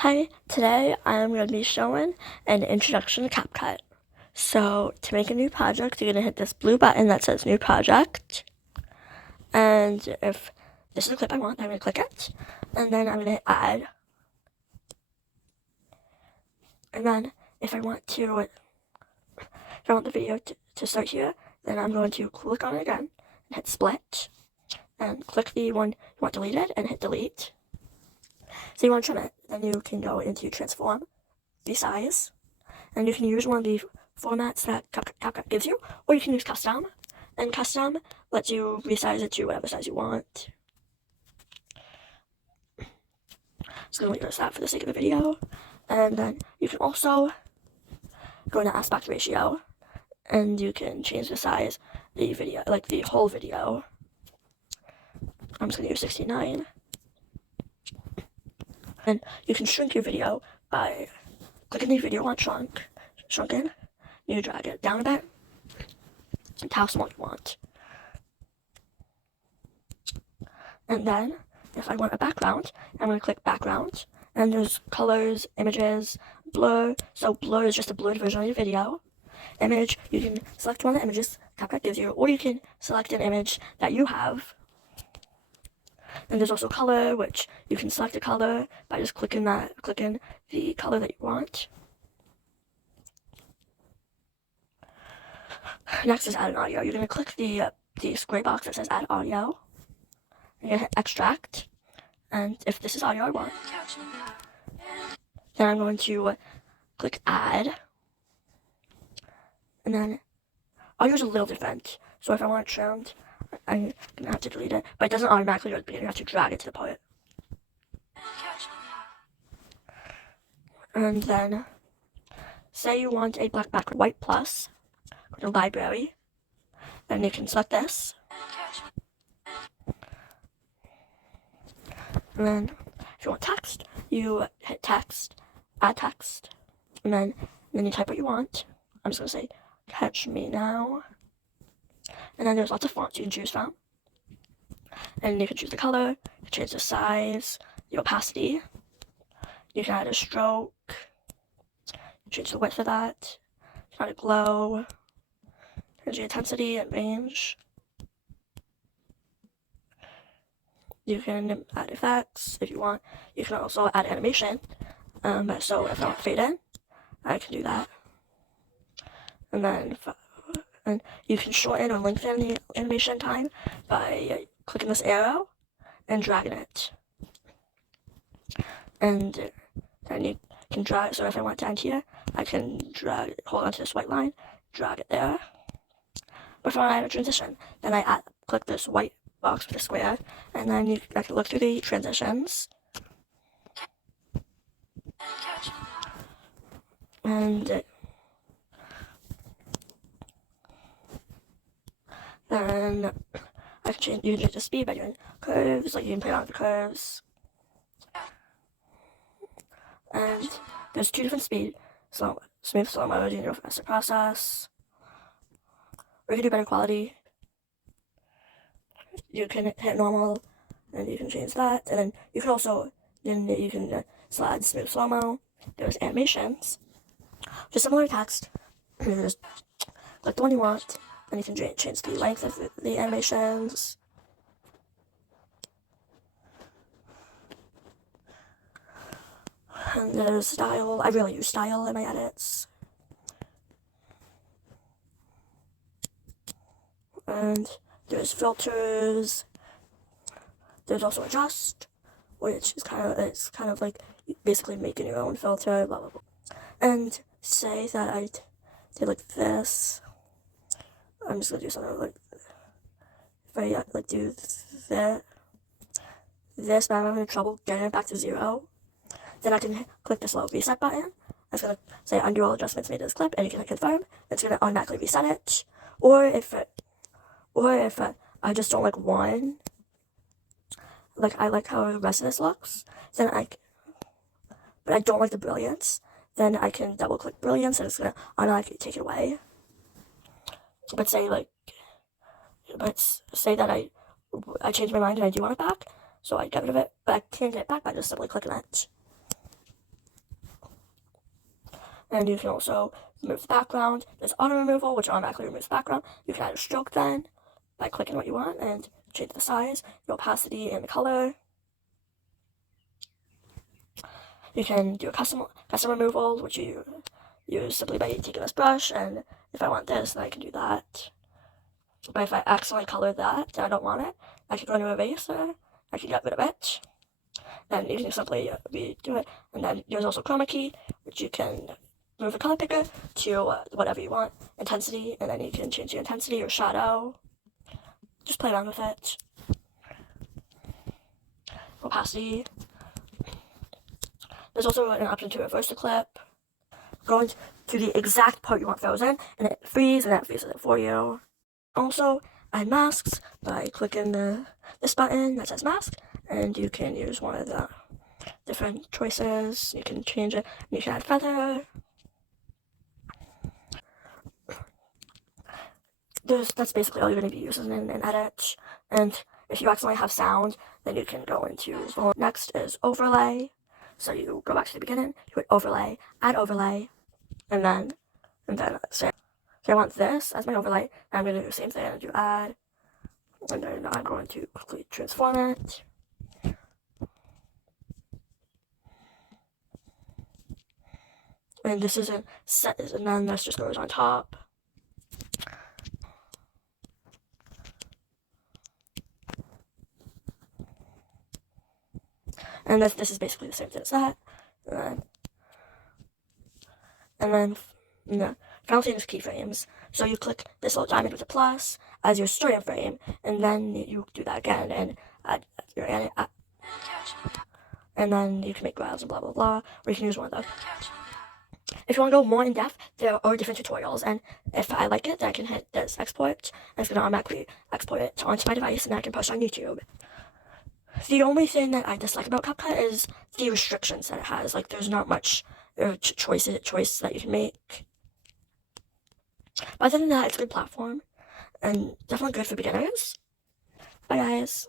Hi, today I'm going to be showing an introduction to Capcut. So to make a new project, you're going to hit this blue button that says New Project. And if this is a clip I want, I'm going to click it. And then I'm going to hit Add. And then if I want the video to start here, then I'm going to click on it again and hit Split. And click the one you want deleted and hit Delete. So you want to trim it, then you can go into Transform, Resize, and you can use one of the formats that Capcut gives you, or you can use Custom, and Custom lets you resize it to whatever size you want. So I'm going to use that for the sake of the video, and then you can also go into aspect ratio, and you can change the size of the video, like the whole video. I'm just going to use 69. And you can shrink your video by clicking the video on shrunken. You drag it down a bit and how small you want. And then, if I want a background, I'm going to click background. And there's colors, images, blur. So blur is just a blurred version of your video. Image, you can select one of the images Capcut gives you, or you can select an image that you have. And there's also color, which you can select a color by just clicking the color that you want. Next is add an audio. You're going to click the square box that says add audio. You're going to hit extract. And if this is audio I want, then I'm going to click add. And then audio is a little different. So if I want it trimmed, I'm going to have to delete it. But it doesn't automatically go to the beginning. You have to drag it to the part. And then, say you want a black background, white plus, go to library. Then you can select this. And then, if you want text, you hit text, add text, and then you type what you want. I'm just going to say, catch me now. And then there's lots of fonts you can choose from. And you can choose the color, you can change the size, the opacity. You can add a stroke, change the width of that, you can add a glow, change the intensity and range. You can add effects if you want. You can also add animation. So if I want fade in, I can do that. And then you can shorten or lengthen the animation time by clicking this arrow and dragging it. And then you can drag. So if I want to end here, I can hold onto this white line, drag it there. But if I want to add a transition, then I click this white box with a square, and then I can look through the transitions. And then I can change the speed by doing curves, like you can play around with the curves. And there's two different speeds, smooth, slow mode, you can do a faster process. Or you can do better quality. You can hit normal, and you can change that. And then you can also, slide smooth slow-mo. There's animations. Just similar to text. You just click the one you want, and you can change the length of the animations. And there's style. I really use style in my edits. And there's filters. There's also adjust, which is kind of like basically making your own filter, blah blah blah. And say that I did like this. I'm just gonna do something like if I like do this, but I'm having trouble getting it back to 0. Then I can click this little reset button. It's gonna say undo all adjustments made to this clip, and you can confirm. It's gonna automatically reset it. Or if I just don't like one, like I like how the rest of this looks, then but I don't like the brilliance, then I can double click brilliance and it's gonna automatically take it away. But say that I change my mind and I do want it back, so I get rid of it, but I can't get it back by just simply clicking it. And you can also remove the background. There's auto removal, which automatically removes the background. You can add a stroke then by clicking what you want and change the size, the opacity, and the color. You can do a custom removal, which you use simply by taking this brush, and if I want this, then I can do that. But if I accidentally color that and I don't want it, I can go into eraser, I can get rid of it, and you can simply redo it. And then there's also chroma key, which you can move the color picker to whatever you want, intensity, and then you can change the intensity or shadow. Just play around with it. Opacity. There's also an option to reverse the clip. Go into the exact part you want frozen, and it freezes, and that freezes it for you. Also, add masks by clicking this button that says mask, and you can use one of the different choices. You can change it. You can add feather. That's basically all you're going to be using in edit. And if you accidentally have sound, then you can go into next is overlay. So you go back to the beginning, you hit overlay, add overlay, and then say, I want this as my overlay. I'm going to do the same thing and do add, and then I'm going to quickly transform it. And this isn't set, and then this just goes on top. And this is basically the same thing as that. And then final thing is keyframes. So you click this little diamond with a plus as your starting frame, and then you do that again and add your and then you can make graphs and blah blah blah, or you can use one of those. If you want to go more in depth, there are different tutorials, and if I like it, then I can hit this export, and it's going to automatically export it onto my device, and I can post it on YouTube. The only thing that I dislike about Capcut is the restrictions that it has. Like, there's not much choice that you can make. But other than that, it's a good platform, and definitely good for beginners. Bye, guys.